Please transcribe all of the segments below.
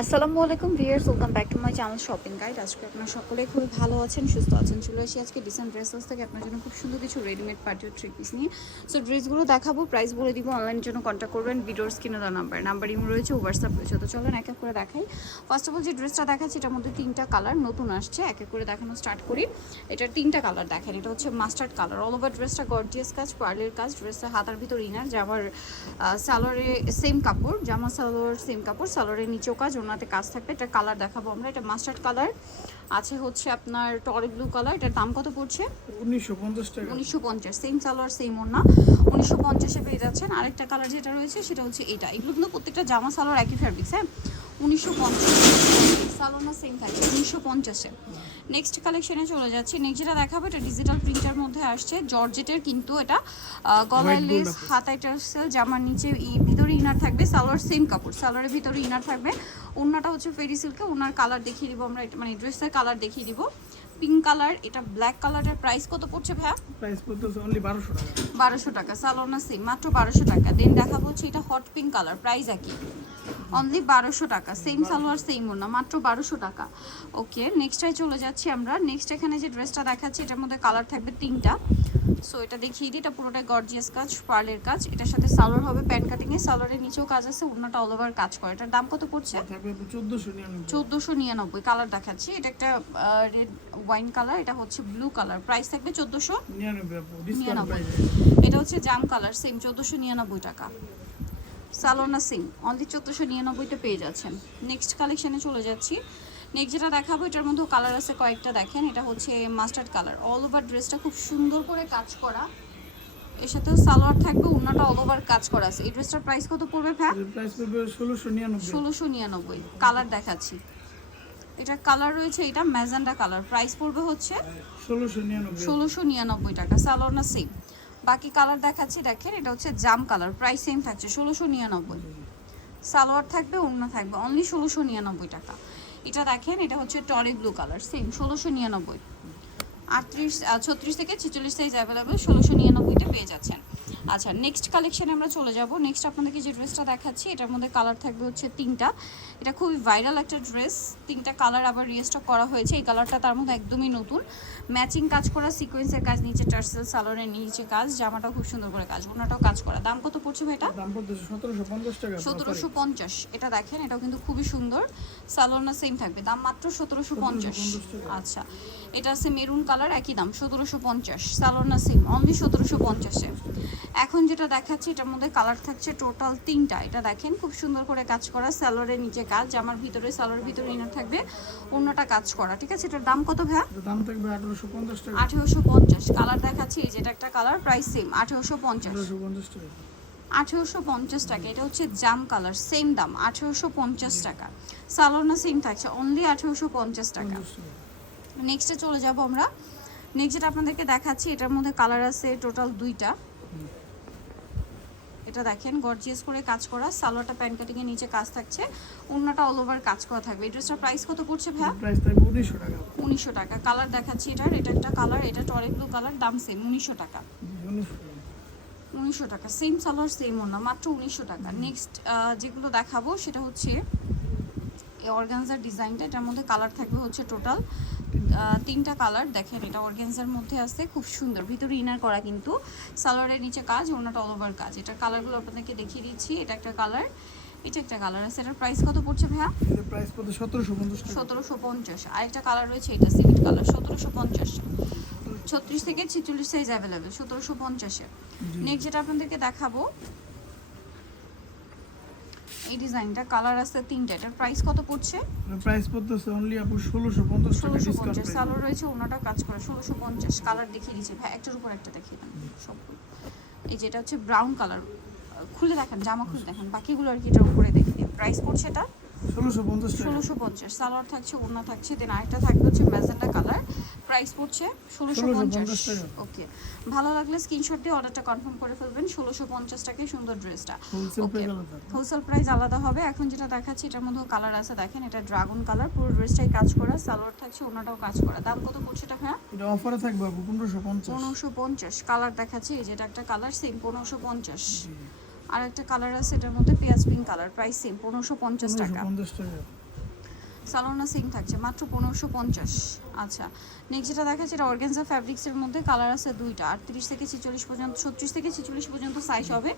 আসসালামু আলাইকুম viewers welcome back to my channel shopping guide. আজকে আপনারা সকলে খুবই ভালো আছেন, সুস্থ আছেন, চলে আসি আজকে ডিসেন্ট ড্রেস হাউস থেকে। আপনার জন্য খুব সুন্দর কিছু রেডিমেড পার্টি থ্রি পিস নিয়ে। সো ড্রেসগুলো দেখাবো প্রাইস বলে দিব অনলাইনের জন্য কন্ট্যাক্ট করবেন, ভিডিওর স্ক্রিনে দেওয়া নাম্বার নাম্বার ইমো রয়েছে হোয়াটসঅ্যাপ রয়েছে। তো চলেন, এক এক করে দেখাই। ফার্স্ট অফ অল যে ড্রেসটা দেখাচ্ছি, এটার মধ্যে তিনটা কালার নতুন আসছে। এক এক করে দেখানো স্টার্ট করি। এটার তিনটা কালার দেখেন, এটা হচ্ছে মাস্টার্ড কালার অল ওভার ড্রেসটা গর্জিয়াস কাজ পার্লের কাজ ড্রেসটা হাতার ভিতর ইনার জামার সালোয়ারে সেম কাপড়, জামা সালোয়ার সেম কাপড় সালোয়ারের নিচেও কাজ ওনাতে কাজ থাকবে। এটা কালার দেখাবো আমরা। এটা মাস্টার্ড কালার আছে হচ্ছে আপনার টরে ব্লু কালার এটার দাম কত পড়ছে? উনিশশো পঞ্চাশ টাকা। উনিশশো পঞ্চাশ। সেম সালোয়ার সেম ওনা উনিশশো পঞ্চাশে পেয়ে যাচ্ছেন। আরেকটা কালার যেটা রয়েছে সেটা হচ্ছে এটা। এগুলো কিন্তু প্রত্যেকটা জামা সালোয়ার একই ফ্যাব্রিক্স হ্যাঁ? উনিশশো পঞ্চাশ। সালোনা সেম থাকে উনিশশো পঞ্চাশে। নেক্সট কালেকশনে চলে যাচ্ছি। নেক্সট যেটা দেখাবো এটা ডিজিটাল প্রিন্টার মধ্যে আসছে। জর্জেটের কিন্তু এটা গলায় লেস হাতায় টার্সেল জামার নিচে ই- ভিতরে ইনার থাকবে সালোয়ার সেম কাপড়। সালোয়ারের ভিতরে ইনার থাকবে। ওনাটা হচ্ছে ফেরি সিল্কে ওনার কালার দেখিয়ে দিব আমরা মানে ড্রেসের কালার দেখিয়ে দিব। পিঙ্ক কালার এটা ব্ল্যাক কালারের প্রাইস কত পড়ছে ভাইয়া? প্রাইস পড়তেছে অনলি 1200 টাকা। 1200 টাকা সালোনা সেম মাত্র 1200 টাকা। দেন দেখাবো হচ্ছে এটা হট পিঙ্ক কালার প্রাইস একই। অনলি 1200 টাকা সেম সালোয়ার সেম ওনা মাত্র 1200 টাকা। ওকে নেক্সটটায় চলে যাচ্ছি আমরা। নেক্সট এখানে যে ড্রেসটা দেখাচ্ছি এটার মধ্যে কালার থাকবে তিনটা। সো এটা দেখিয়ে দিই। এটা পুরোটাই গর্জিয়াস কাজ পার্লের কাজ। এটার সাথে সালোয়ার হবে প্যান্ট কাটিংয়ে সালোয়ারের নিচেও কাজ আছে অন্যটা অল ওভার কাজ করে। এটার দাম কত পড়ছে? চোদ্দশো নিরানব্বই। কালার দেখাচ্ছি। এটা একটা রেড ওয়াইন কালার এটা হচ্ছে ব্লু কালার প্রাইস থাকবে চোদ্দোশো নিরানব্বই এটা হচ্ছে জাম কালার সেম চোদ্দোশো নিরানব্বই টাকা। সালোনা সিং অনলি চোদ্দোশো নিরানব্বইতে পেয়ে যাচ্ছেন। নেক্সট কালেকশনে চলে যাচ্ছি। নেক্সট যেটা দেখাবো এটার মধ্যেও কালার আছে কয়েকটা দেখেন এটা হচ্ছে মাস্টার্ড কালার অল ওভার ড্রেসটা খুব সুন্দর করে কাজ করা। এর সাথে সালোয়ার থাকবে অন্যটা অল ওভার কাজ করা আছে। এই ড্রেসটার প্রাইস কত পড়বে ভ্যা প্রাইস পড়বে ষোলোশো নিরানব্বই। ষোলোশো নিরানব্বই। কালার দেখাচ্ছি। এটা কালার রয়েছে এটা ম্যাজেন্ডা কালার প্রাইস পড়বে হচ্ছে ষোলোশো নিরানব্বই। ষোলোশো নিরানব্বই টাকা। সালোয়ার না সেম বাকি কালার দেখাচ্ছি দেখেন এটা হচ্ছে জাম কালার প্রাইস সেম থাকছে ষোলোশো নিরানব্বই। সালোয়ার থাকবে অন্য থাকবে অনলি ষোলোশো নিরানব্বই টাকা। এটা দেখেন, এটা হচ্ছে টরি ব্লু কালার সেম ষোলোশো নিরানব্বই। আটত্রিশ ছত্রিশ থেকে ছেচল্লিশ সাইজ অ্যাভেলেবেল ষোলোশো নিরানব্বইতে পেয়ে যাচ্ছেন। আচ্ছা নেক্সট কালেকশানে আমরা চলে যাব। নেক্সট আপনাদেরকে যে ড্রেসটা দেখাচ্ছি এটার মধ্যে কালার থাকবে হচ্ছে তিনটা। এটা খুবই ভাইরাল একটা ড্রেস তিনটা কালার আবার রিস্টক করা হয়েছে। এই কালারটা তার মধ্যে একদমই নতুন। ম্যাচিং কাজ করা সিকোয়েন্সের কাজ নিচে টার্সেল সালোয়ারের নিচে কাজ জামাটাও খুব সুন্দর করে কাজ ওনাটাও কাজ করা। দাম কত পড়ছে এটা? সতেরোশো পঞ্চাশ টাকা। সতেরোশো পঞ্চাশ। এটা দেখেন এটাও কিন্তু খুবই সুন্দর। সালোনা সেম থাকবে। দাম মাত্র সতেরোশো পঞ্চাশ। আচ্ছা এটা আছে মেরুন কালার একই দাম সতেরোশো পঞ্চাশ। সালোনা সেম অনলি সতেরোশো পঞ্চাশে। এখন যেটা দেখাচ্ছি এটার মধ্যে কালার থাকছে টোটাল তিনটা। এটা দেখেন খুব সুন্দর করে কাজ করা সালোয়ারের নিচে কাজ জামার ভিতরে সালোয়ারের ভিতরে ইনার থাকবে অন্যটা কাজ করা ঠিক আছে? এটার দাম কত এটার দাম থাকবে আঠারোশো পঞ্চাশ টাকা। আঠেরোশো পঞ্চাশ কালার দেখাচ্ছি এই যেটা একটা কালার প্রাইস সেম আঠেরোশো পঞ্চাশ। আঠারোশো পঞ্চাশ টাকা। এটা হচ্ছে জাম কালার সেম দাম আঠেরোশো পঞ্চাশ টাকা। সালোনা সেম থাকছে অনলি আঠেরোশো পঞ্চাশ টাকা। নেক্সটে চলে যাব আমরা। নেক্সট যেটা আপনাদেরকে দেখাচ্ছি এটার মধ্যে কালার আছে টোটাল দুইটা। এটা দেখেন গর্জিয়াস করে কাজ করা সালোয়ারটা প্যান্ট কাটিং এর নিচে কাজ থাকছে অন্যটা অল ওভার কাজ করা থাকবে। এই ড্রেসটার প্রাইস কত পড়ছে ভাইয়া? প্রাইস থাকবে উনিশশো টাকা। উনিশশো টাকা। কালার দেখাচ্ছি এটার এটা একটা কালার এটা টরে ব্লু কালার দাম সেম উনিশশো টাকা। উনিশশো টাকা। উনিশশো টাকা। সেম সালোয়ার সেম ওনা মাত্র উনিশশো টাকা। নেক্সট যেগুলো দেখাবো সেটা হচ্ছে এই অর্গানজার ডিজাইনটা এটার মধ্যে কালার থাকবে হচ্ছে টোটাল তিনটা কালার দেখেন এটা অর্গানজার মধ্যে আছে খুব সুন্দর। ভিতরে ইনার করা কিন্তু সালোয়ারের নিচে কাজ ওনাটা অল ওভার কাজ। এটার কালারগুলো আপনাদেরকে দেখিয়ে দিচ্ছি এটা একটা কালার এটা একটা কালার আছে। এটার প্রাইস কত পড়ছে ভাইয়া? এটার প্রাইস পঞ্চাশ টাকা। সতেরোশো পঞ্চাশ। আরেকটা কালার রয়েছে এটা সিভিট কালার সতেরোশো পঞ্চাশ। ছত্রিশ থেকে ছেচল্লিশ সাইজ অ্যাভেলেবেল সতেরোশো পঞ্চাশে নেক্সট যেটা আপনাদেরকে দেখাবো এই ডিজাইনটা কালার আছে তিনটা। এটার প্রাইস কত পড়ছে? প্রাইস পড়তেছে অনলি আপু ষোলোশো পঞ্চাশ টাকা ষোলোশো ডিসকাউন্ট সালোয়ার রয়েছে ওনাটা কাজ করে ষোলোশো পঞ্চাশ। কালার দেখিয়ে দিয়েছি। ভাই একটার উপর একটা দেখিয়ে দেন সবগুলো এই যেটা হচ্ছে ব্রাউন কালার খুলে দেখেন জামা খুলে দেখেন। বাকিগুলো আর কি এটার উপরে দেখিয়ে দিই। প্রাইস পড়ছে এটা? ষোলোশো পঞ্চাশ টাকা। ষোলোশো পঞ্চাশ। সালোয়ার থাকছে ওড়না থাকছে দেন আরেকটা থাকবে হচ্ছে ম্যাজেন্টা কালার। প্রাইস পড়ছে ষোলোশো পঞ্চাশ। ওকে ভালো লাগলে স্ক্রিনশট দিয়ে অর্ডারটা কনফার্ম করে ফেলবেন ষোলোশো পঞ্চাশ টাকায় সুন্দর ড্রেসটা হোলসেল আলাদা। হোলসেল প্রাইস আলাদা হবে। এখন যেটা দেখাচ্ছি এটার মধ্যেও কালার আছে দেখেন এটা ড্রাগন কালার পুরো ড্রেসটাই কাজ করা সালোয়ার থাকছে ওনাটাও কাজ করা। দাম কত পড়ছে এটা হ্যাঁ এটা অফারে থাকবে পনেরোশো পঞ্চাশ। পনেরোশো পঞ্চাশ। কালার দেখাচ্ছি এই যেটা একটা কালার সেম পনেরোশো পঞ্চাশ। আর একটা কালার আছে এটার মধ্যে পেঁয়াজ পিঙ্ক কালার প্রাইস সেম পনেরোশো পঞ্চাশ টাকা। সালোনা সেম থাকছে মাত্র পনেরোশো পঞ্চাশ। আচ্ছা নেক্সট যেটা দেখা দেখাচ্ছে এটা অর্গেনজা ফ্যাব্রিক্সের মধ্যে কালার আছে দুইটা আটত্রিশ থেকে ছেচল্লিশ পর্যন্ত ছত্রিশ থেকে ছেচল্লিশ পর্যন্ত সাইজ হবে।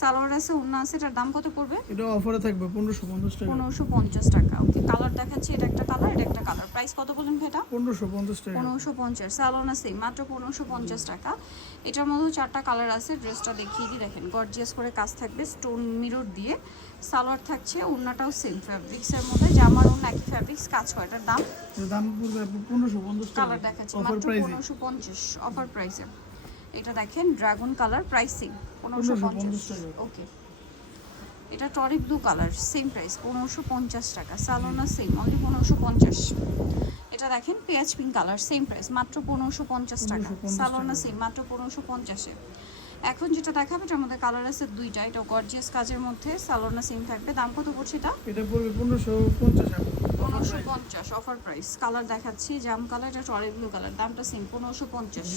সালোয়ার আছে অন্য আছে এটার দাম কত পড়বে? এটা অফারে থাকবে পনেরোশো পঞ্চাশ টাকা। পনেরোশো পঞ্চাশ টাকা ওকে কালার দেখাচ্ছে এটা একটা কালার এটা একটা কালার প্রাইস কত বললেন এটা? পনেরোশো পঞ্চাশ টাকা। পনেরোশো পঞ্চাশ সালোনা সেম মাত্র পনেরোশো পঞ্চাশ টাকা। এটার মধ্যে চারটা কালার আছে ড্রেসটা দেখিয়ে দিই দেখেন গর্জিয়াস করে কাজ থাকবে স্টোন মিরর দিয়ে। সালোয়ার থাকছে ওড়নাটাও সেম ফ্যাব্রিক্সের মধ্যে জামার ওড়না একই ফ্যাব্রিক্স কাজ করে এটার দাম দাম পড়বে পঞ্চাশ টাকা। কালার দেখাচ্ছি মাত্র প্রাইসে পনেরোশো পঞ্চাশ অফার প্রাইসে এটা দেখেন ড্রাগন কালার প্রাইসিং পনেরোশো 1550 পঞ্চাশ। ওকে এটা টরি ব্লু কালার সেম প্রাইস পনেরোশো পঞ্চাশ টাকা সালোনা সেম অনলি পনেরোশো পঞ্চাশ। এটা দেখেন পেঁয়াজ পিঙ্ক কালার সেম প্রাইস মাত্র পনেরোশো পঞ্চাশ টাকা। সালোনা সেম মাত্র পনেরোশো পঞ্চাশে। এখন যেটা দেখাবে এটার মধ্যে কালার আছে দুইটা। এটা গর্জিয়াস কাজের মধ্যে। সালোনা সিম থাকবে। দাম কত পড়ছে এটা? এটা পড়বে পনেরোশো পঞ্চাশ আপু পনেরোশো পঞ্চাশ অফার প্রাইস কালার দেখাচ্ছি জাম কালার এটা টরি ব্লু কালার দামটা সেম পনেরোশো পঞ্চাশ।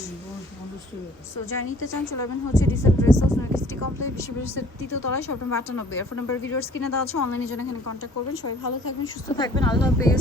সো যারা নিতে চান চলে যাবেন হচ্ছে Diesel dress house city complex বিশ্ববিদ্যালয়ের তৃতীয় তলায় সব নম্বর আটানব্বই। আর ফোন নাম্বার ভিডিওস কিনে দেওয়া আছে অনলাইনে জন্য এখানে কন্ট্যাক্ট করবেন। সবাই ভালো থাকবেন সুস্থ থাকবেন। আল্লাহ হাফেজ।